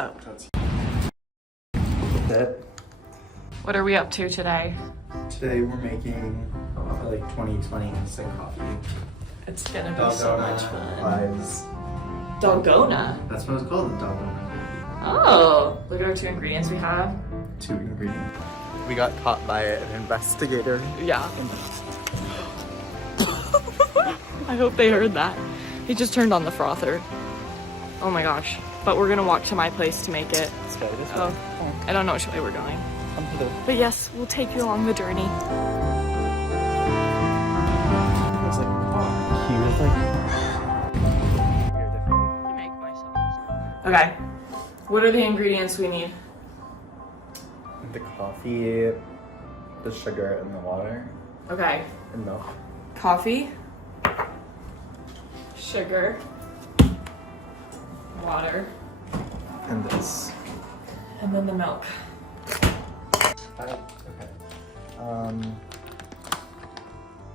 Oh. That What are we up to today? today we're making like 2020 instant coffee. It's gonna be so much fun. Vibes. Dalgona? That's what it's called, the dalgona. Oh, look at our 2 ingredients we have. 2 ingredients. We got caught by an investigator. Yeah. I hope they heard that. He just turned on the frother. Oh my gosh. But we're gonna walk to my place to make it. Let's go this way. Oh, I don't know which way we're going. Come to the... But yes, we'll take you along the journey. I was like, fuck. He was like... Okay. What are the ingredients we need? The coffee, the sugar, and the water. Okay. And milk. Coffee, sugar, water, And this. and then the milk. Okay.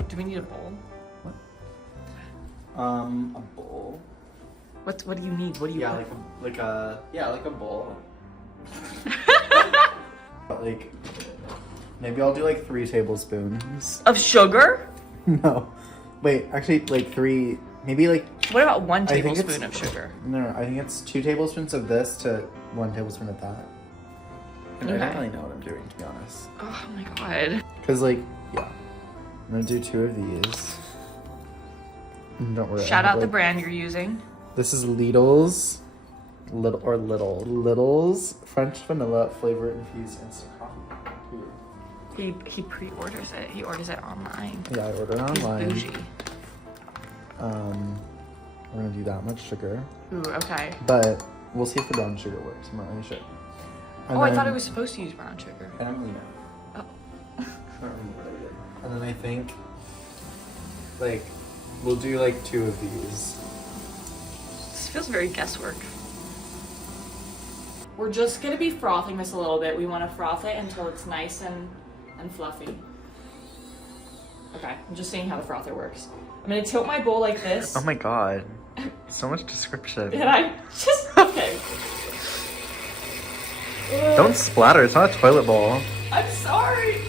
Do we need a bowl? A bowl. What do you need? What do you Yeah, put? like a bowl. Like, maybe I'll do like 3 tablespoons. Of sugar? No. Wait, actually, like 3, maybe like, What about 1 I think tablespoon it's- of sugar? no, I think it's 2 tablespoons of this to 1 tablespoon of that. And I Okay. don't really know what I'm doing, to be honest. Oh my god. Because, like, yeah. I'm gonna do 2 of these. And don't worry. I Shout have, out the like- brand you're using. This is Lidl's, Lidl's French vanilla flavor infused instant coffee. Ooh. He pre-orders it. He orders it online. Yeah, I ordered it He's online. bougie. We're gonna do that much sugar, Ooh, okay. but we'll see if the brown sugar works. I'm not really sure. And Oh, I thought then- it was supposed to use brown sugar. I don't really know. Oh. I don't remember what I did. And then I think, like, we'll do like 2 of these. This feels very guesswork. We're just gonna be frothing this a little bit. We want to froth it until it's nice and fluffy. Okay, I'm just seeing how the frother works. I'm gonna tilt my bowl like this. Oh my god. So much description. And I just, okay. Don't splatter, it's not a toilet bowl. I'm sorry.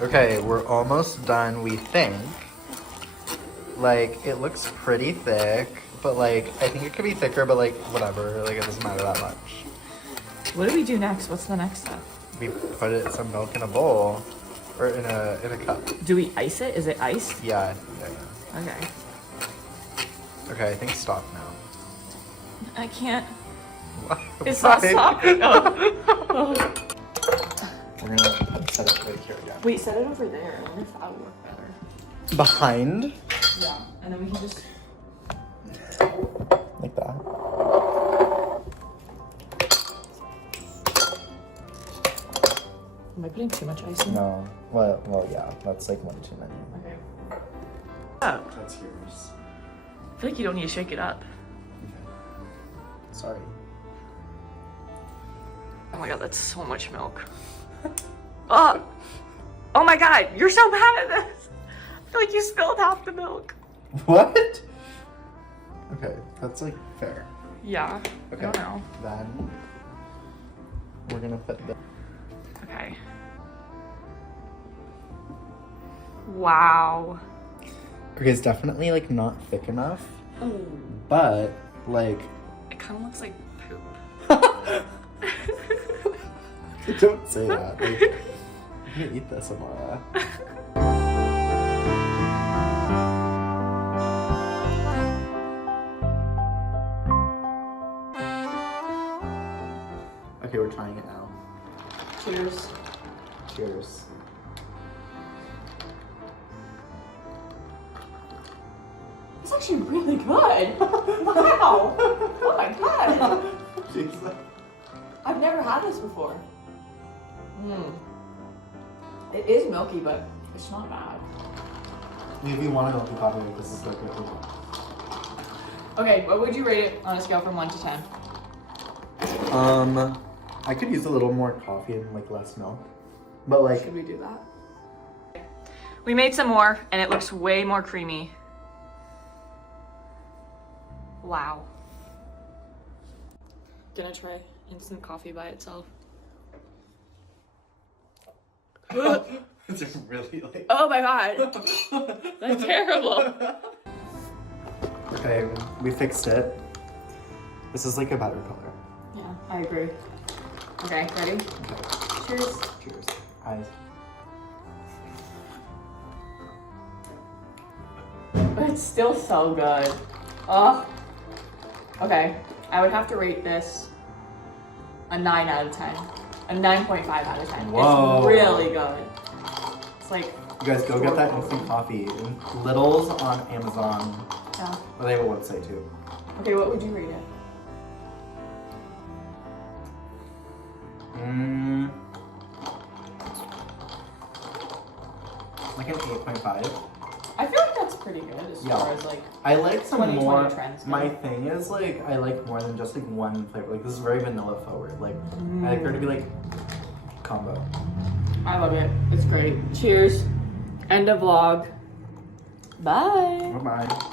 Okay, we're almost done, we think. Like, it looks pretty thick, but like, I think it could be thicker, but like, whatever. Like, it doesn't matter that much. What do we do next? What's the next step? We put some milk in a bowl, or in a cup. Do we ice it? Is it iced? Yeah. Okay. Okay, I think stop now. I can't. What? It's not Why? stopping. Oh. Oh. We're gonna set it right here again. Wait, set it over there. I wonder if that would work better. Behind? Yeah, and then we can just. Like that. Am I putting too much ice in? No. Well, yeah. That's like 1 too many. Okay. Oh, That's yours. I feel like you don't need to shake it up. Sorry. Oh my god, that's so much milk. Oh! Oh my god, you're so bad at this! I feel like you spilled half the milk. What? Okay, that's like fair. Yeah, Okay. I don't know. Then we're gonna put the. Okay. Wow. Okay, it's definitely like not thick enough, Ooh. but like. It kind of looks like poop. Don't say that. Like, I'm gonna eat this, Amara. Okay, we're trying it now. Cheers. Cheers. It's actually really good. Wow. Oh my god. Jesus. I've never had this before. Mmm. It is milky, but it's not bad. Maybe you want to milky coffee, like this is like good. Okay, what would you rate it on a scale from 1 to 10? I could use a little more coffee and like less milk, but like Should we do that? We made some more and it looks way more creamy. Wow. Gonna try instant coffee by itself. It's really like. Oh my god. That's terrible. Okay, we fixed it. This is like a better color. Yeah, I agree. Okay, ready? Okay. Cheers. Cheers. Eyes. It's still so good. Oh. Okay, I would have to rate this a 9 out of 10. A 9.5 out of 10. Whoa. It's really good. It's like... You guys go get that instant coffee. Little's on Amazon. Yeah. Well, they have a website too. Okay, what would you rate it? Like an 8.5. I feel like that's pretty good as far as like... I like some 2020 more. trends go. My thing is like I like more than just like one flavor. Like this is very vanilla forward. Like I like her to be like combo. I love it. It's great. Cheers. End of vlog. Bye. Bye bye.